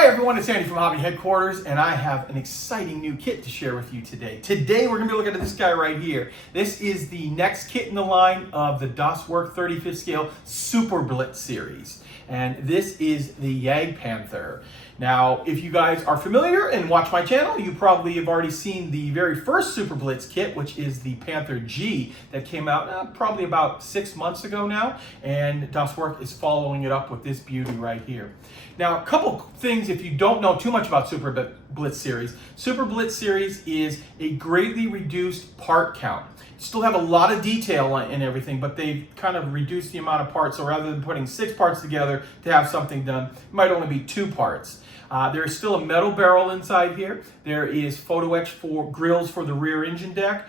Hi everyone, it's Andy from Hobby Headquarters, and I have an exciting new kit to share with you today. Today we're going to be looking at this guy right here. This is the next kit in the line of the WERK 35th scale Super BLITZ series. And this is the JAGDPANTHER. Now, if you guys are familiar and watch my channel, you probably have already seen the very first Super BLITZ kit, which is the Panther G that came out probably about 6 months ago now. And WERK is following it up with this beauty right here. Now, a couple things if you don't know too much about Super BLITZ series. Super BLITZ series is a greatly reduced part count. Still have a lot of detail in everything, but they've kind of reduced the amount of parts. So rather than putting 6 parts together to have something done, it might only be 2 parts. There is still a metal barrel inside here. There is photo etch for grills for the rear engine deck,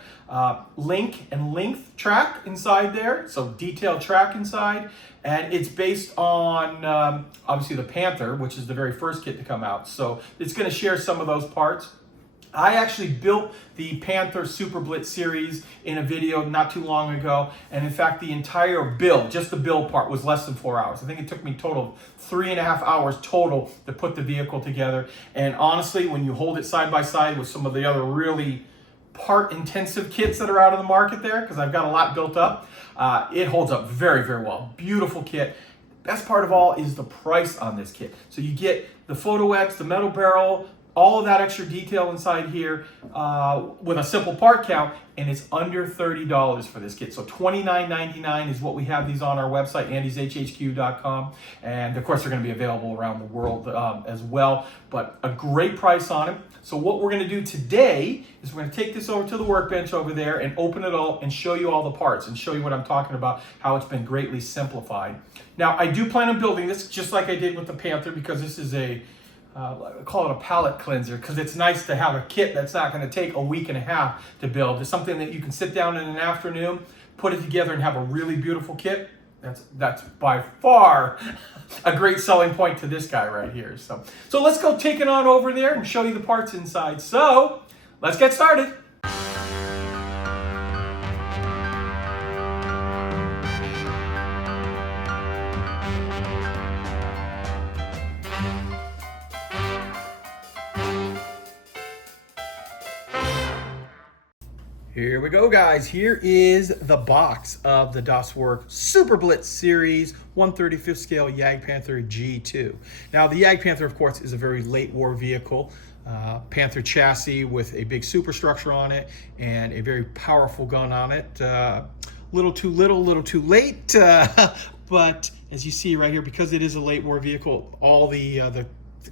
link and length track inside there, so detailed track inside. And it's based on, obviously, the Panther, which is the very first kit to come out. So it's going to share some of those parts. I actually built the Panther Super BLITZ series in a video not too long ago, and in fact the entire build, just the build part, was less than 4 hours. I think it took me total 3.5 hours total to put the vehicle together. And honestly, when you hold it side by side with some of the other really part intensive kits that are out of the market there, because I've got a lot built up, it holds up very, very well. Beautiful kit. Best part of all is the price on this kit. So you get the photo etch, the metal barrel, all of that extra detail inside here with a simple part count, and it's under $30 for this kit. So $29.99 is what we have these on our website, andyshhq.com. And of course, they're going to be available around the world as well, but a great price on it. So what we're going to do today is we're going to take this over to the workbench over there and open it all and show you all the parts and show you what I'm talking about, how it's been greatly simplified. Now, I do plan on building this just like I did with the Panther, because this is I call it a palette cleanser, because it's nice to have a kit that's not going to take a week and a half to build. It's something that you can sit down in an afternoon, put it together, and have a really beautiful kit. That's by far a great selling point to this guy right here. So let's go take it on over there and show you the parts inside. So let's get started. Here we go, guys. Here is the box of the WERK Super BLITZ Series 1/35th scale JAGDPANTHER G2. Now, the JAGDPANTHER, of course, is a very late war vehicle. Panther chassis with a big superstructure on it and a very powerful gun on it. Little too little, little too late. But as you see right here, because it is a late war vehicle, all the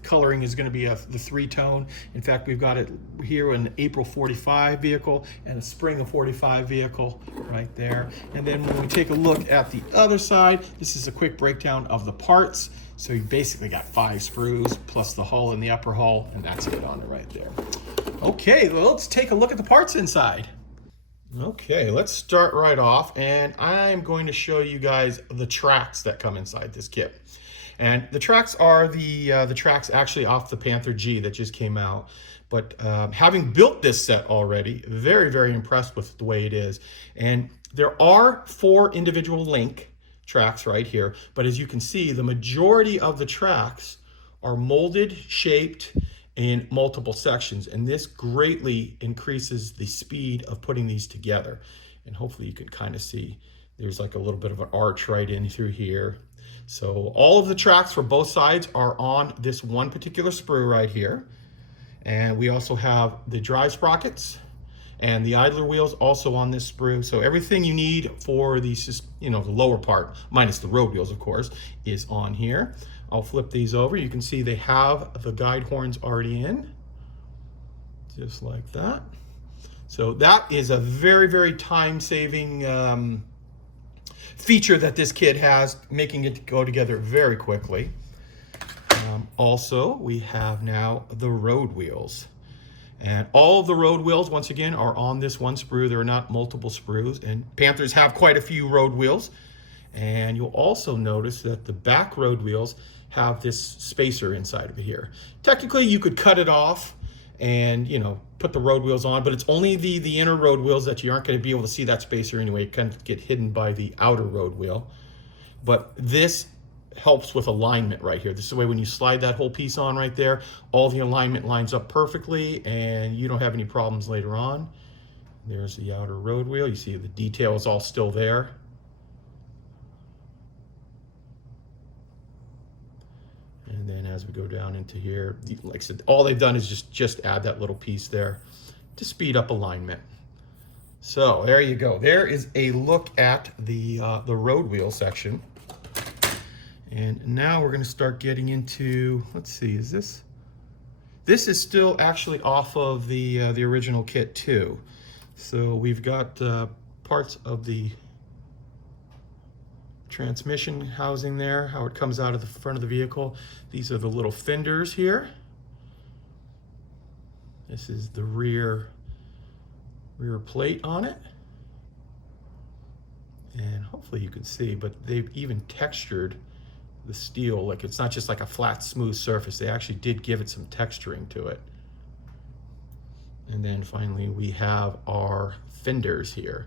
coloring is going to be the 3-tone. In fact, we've got it here an April 45 vehicle and a spring of 45 vehicle right there. And then when we take a look at the other side, this is a quick breakdown of the parts. So you basically got 5 sprues plus the hull and the upper hull, and that's it on it right there. Okay, well, let's take a look at the parts inside. Okay, let's start right off, and I'm going to show you guys the tracks that come inside this kit. And the tracks are the tracks actually off the Panther G that just came out. But having built this set already, very, very impressed with the way it is. And there are 4 individual link tracks right here. But as you can see, the majority of the tracks are molded, shaped in multiple sections. And this greatly increases the speed of putting these together. And hopefully you can kind of see there's like a little bit of an arch right in through here. So all of the tracks for both sides are on this one particular sprue right here. And we also have the drive sprockets and the idler wheels also on this sprue. So everything you need for the lower part, minus the road wheels, of course, is on here. I'll flip these over. You can see they have the guide horns already in, just like that. So that is a very, very time-saving feature that this kit has, making it go together very quickly. Also, we have now the road wheels. And all of the road wheels, once again, are on this one sprue. There are not multiple sprues. And Panthers have quite a few road wheels. And you'll also notice that the back road wheels have this spacer inside of it here. Technically, you could cut it off and put the road wheels on, but it's only the inner road wheels that you aren't going to be able to see that spacer anyway. It kind of get hidden by the outer road wheel. But this helps with alignment right here. This is the way when you slide that whole piece on right there, all the alignment lines up perfectly and you don't have any problems later on. There's the outer road wheel. You see the detail is all still there. And then as we go down into here, like I said, all they've done is just add that little piece there to speed up alignment. So there you go. There is a look at the road wheel section. And now we're going to start getting into, let's see, is this is still actually off of the original kit too. So we've got parts of the transmission housing there, how it comes out of the front of the vehicle. These are the little fenders here. This is the rear plate on it. And hopefully you can see, but they've even textured the steel, like it's not just like a flat smooth surface. They actually did give it some texturing to it. And then finally we have our fenders here,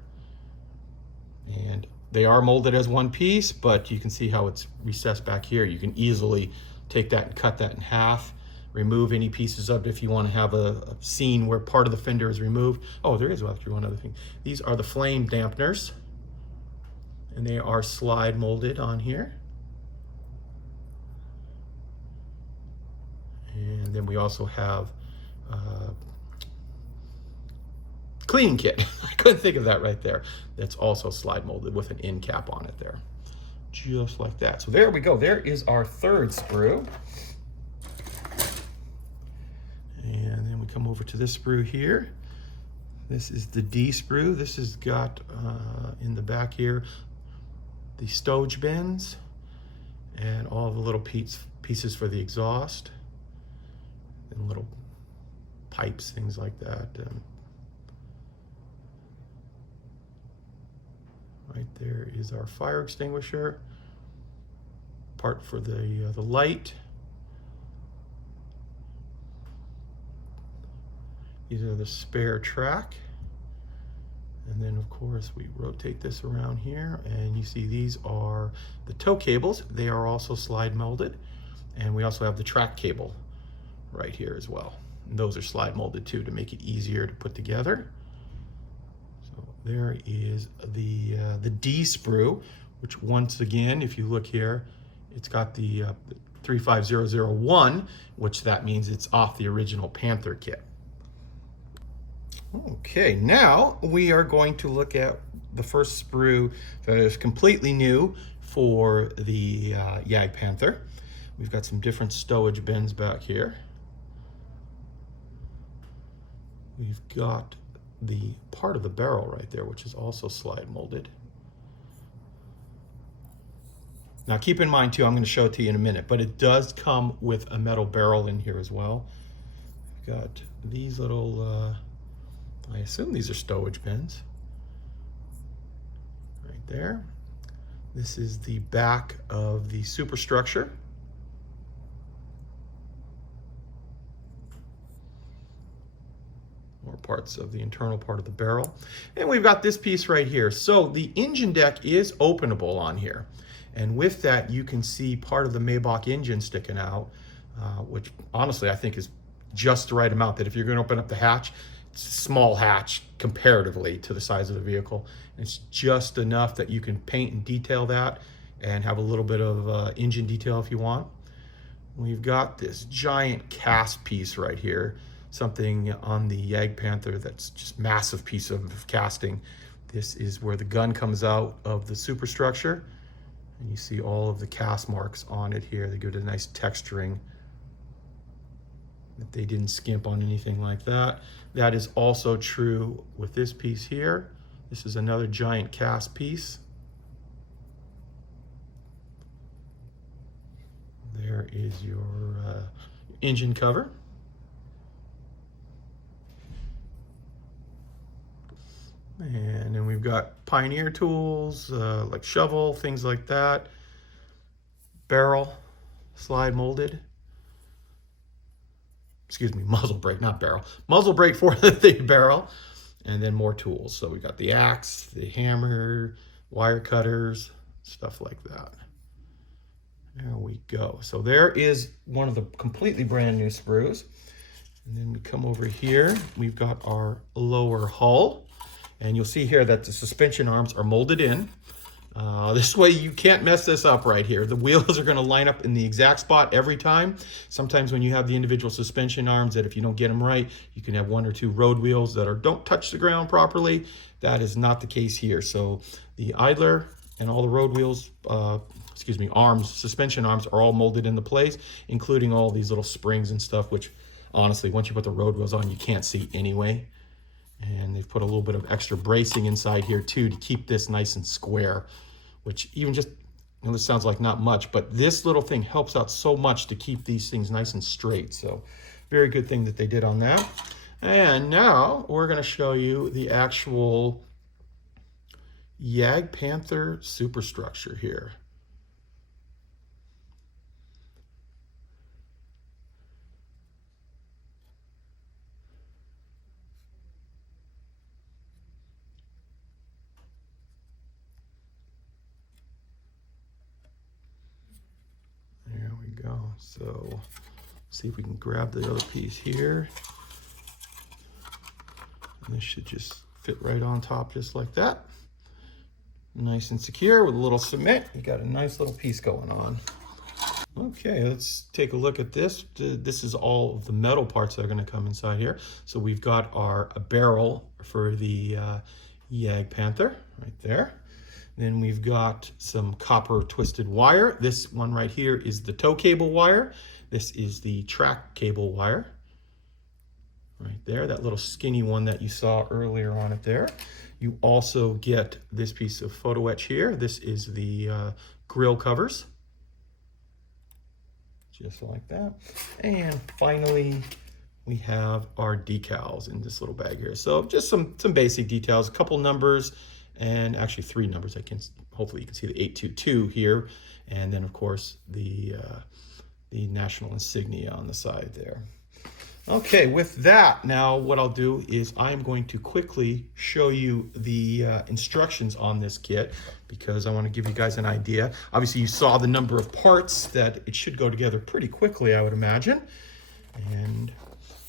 and they are molded as one piece, but you can see how it's recessed back here. You can easily take that and cut that in half, remove any pieces of it if you want to have a scene where part of the fender is removed. Oh, there is actually one other thing. These are the flame dampeners, and they are slide molded on here. And then we also have cleaning kit. I couldn't think of that right there. That's also slide molded with an end cap on it there. Just like that. So there we go. There is our third sprue. And then we come over to this sprue here. This is the D sprue. This has got in the back here the stowage bins and all the little pieces for the exhaust and little pipes, things like that. Right there is our fire extinguisher, part for the light. These are the spare track. And then of course we rotate this around here and you see these are the tow cables. They are also slide molded. And we also have the track cable right here as well. And those are slide molded too to make it easier to put together. So there is the D sprue, which once again, if you look here, it's got the 35001, which that means it's off the original Panther kit. Okay, now we are going to look at the first sprue that is completely new for the JAGDPANTHER. We've got some different stowage bins back here. We've got the part of the barrel right there, which is also slide molded. Now keep in mind too, I'm going to show it to you in a minute, but it does come with a metal barrel in here as well. We've got these little, I assume these are stowage bins. Right there. This is the back of the Superstructure. More parts of the internal part of the barrel. And we've got this piece right here. So the engine deck is openable on here. And with that, you can see part of the Maybach engine sticking out, which honestly I think is just the right amount, that if you're going to open up the hatch, it's a small hatch comparatively to the size of the vehicle. It's just enough that you can paint and detail that and have a little bit of engine detail if you want. We've got this giant cast piece right here, something on the JAGDPANTHER that's just massive piece of casting. This is where the gun comes out of the Superstructure. And you see all of the cast marks on it here. They give it a nice texturing. If they didn't skimp on anything like that. That is also true with this piece here. This is another giant cast piece. There is your engine cover. And then we've got Pioneer tools, like shovel, things like that. Barrel, slide molded. Excuse me, muzzle brake, not barrel. Muzzle brake for the barrel. And then more tools. So we've got the axe, the hammer, wire cutters, stuff like that. There we go. So there is one of the completely brand new sprues. And then we come over here, we've got our lower hull. And you'll see here that the suspension arms are molded in. This way you can't mess this up right here. The wheels are going to line up in the exact spot every time. Sometimes when you have the individual suspension arms, that if you don't get them right, you can have one or two road wheels that don't touch the ground properly. That is not the case here. So the idler and all the road wheels, arms, suspension arms are all molded into place, including all these little springs and stuff, which honestly, once you put the road wheels on, you can't see anyway. And they've put a little bit of extra bracing inside here too to keep this nice and square, which even just, this sounds like not much, but this little thing helps out so much to keep these things nice and straight. So very good thing that they did on that. And now we're going to show you the actual JAGDPANTHER Superstructure here. There we go. So see if we can grab the other piece here. And this should just fit right on top just like that. Nice and secure with a little cement. You got a nice little piece going on. Okay, let's take a look at this. This is all of the metal parts that are going to come inside here. So we've got our barrel for the JAGDPANTHER right there. Then we've got some copper twisted wire. This one right here is the tow cable wire. This is the track cable wire. Right there, that little skinny one that you saw earlier on it there. You also get this piece of photo etch here. This is the grill covers. Just like that. And finally, we have our decals in this little bag here. So just some basic details, a couple numbers, and actually 3 numbers. Hopefully you can see the 822 here, and then of course the national insignia on the side there. Okay, with that, now what I'll do is I'm going to quickly show you the instructions on this kit, because I want to give you guys an idea. Obviously you saw the number of parts that it should go together pretty quickly, I would imagine. And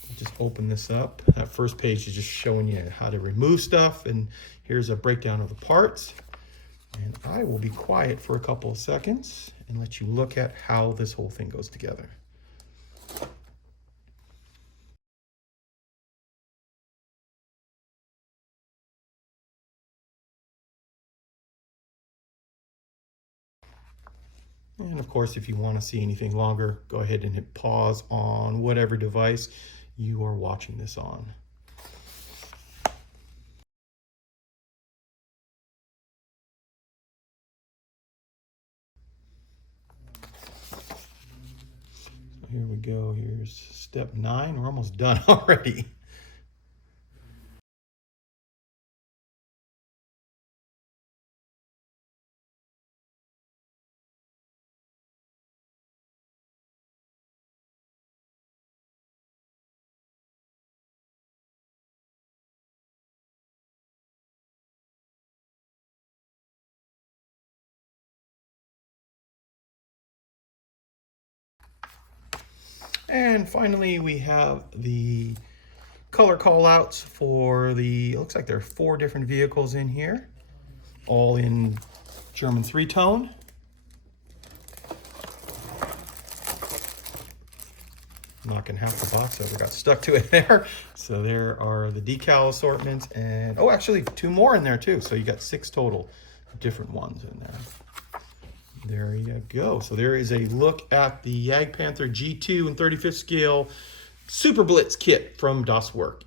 I'll just open this up. That first page is just showing you how to remove stuff, and here's a breakdown of the parts. And I will be quiet for a couple of seconds and let you look at how this whole thing goes together. And of course, if you want to see anything longer, go ahead and hit pause on whatever device you are watching this on. So here we go. Here's step 9. We're almost done already. And finally, we have the color callouts for the, it looks like there are 4 different vehicles in here, all in German 3-tone. Knocking half the box over, got stuck to it there. So there are the decal assortments, and oh, actually 2 more in there too. So you got 6 total different ones in there. There you go. So there is a look at the JAGDPANTHER G2 and 35th scale Super BLITZ kit from WERK.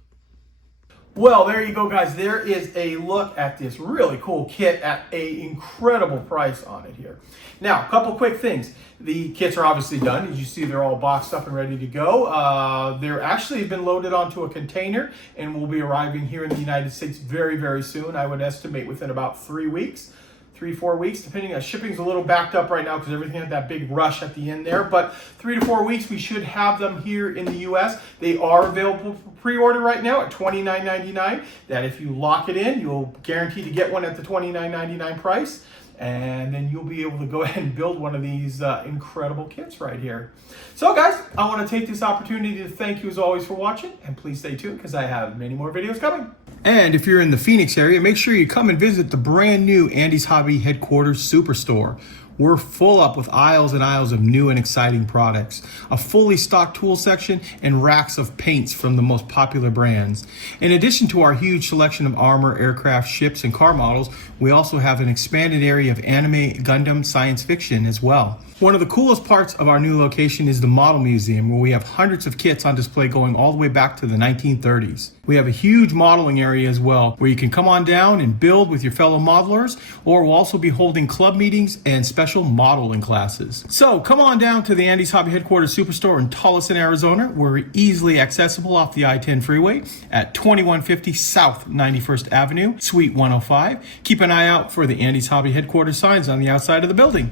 Well, there you go, guys. There is a look at this really cool kit at an incredible price on it here. Now, a couple quick things. The kits are obviously done. As you see, they're all boxed up and ready to go. They're actually been loaded onto a container and will be arriving here in the United States very, very soon. I would estimate within about 3 weeks. 3-4 weeks, depending on shipping's a little backed up right now because everything had that big rush at the end there, but 3 to 4 weeks we should have them here in the US. They are available for pre-order right now at $29.99. That if you lock it in, you'll guarantee to get one at the $29.99 price. and then you'll be able to go ahead and build one of these incredible kits right here. So guys, I want to take this opportunity to thank you as always for watching, and please stay tuned because I have many more videos coming. And if you're in the Phoenix area, make sure you come and visit the brand new Andy's Hobby Headquarters Superstore. We're full up with aisles and aisles of new and exciting products, a fully stocked tool section, and racks of paints from the most popular brands. In addition to our huge selection of armor, aircraft, ships, and car models, we also have an expanded area of anime, Gundam, science fiction as well. One of the coolest parts of our new location is the Model Museum, where we have hundreds of kits on display going all the way back to the 1930s. We have a huge modeling area as well, where you can come on down and build with your fellow modelers, or we'll also be holding club meetings and special modeling classes. So come on down to the Andy's Hobby Headquarters Superstore in TOLLESON, Arizona. We're easily accessible off the I-10 freeway at 2150 South 91st Avenue, Suite 105. Keep an eye out for the Andy's Hobby Headquarters signs on the outside of the building.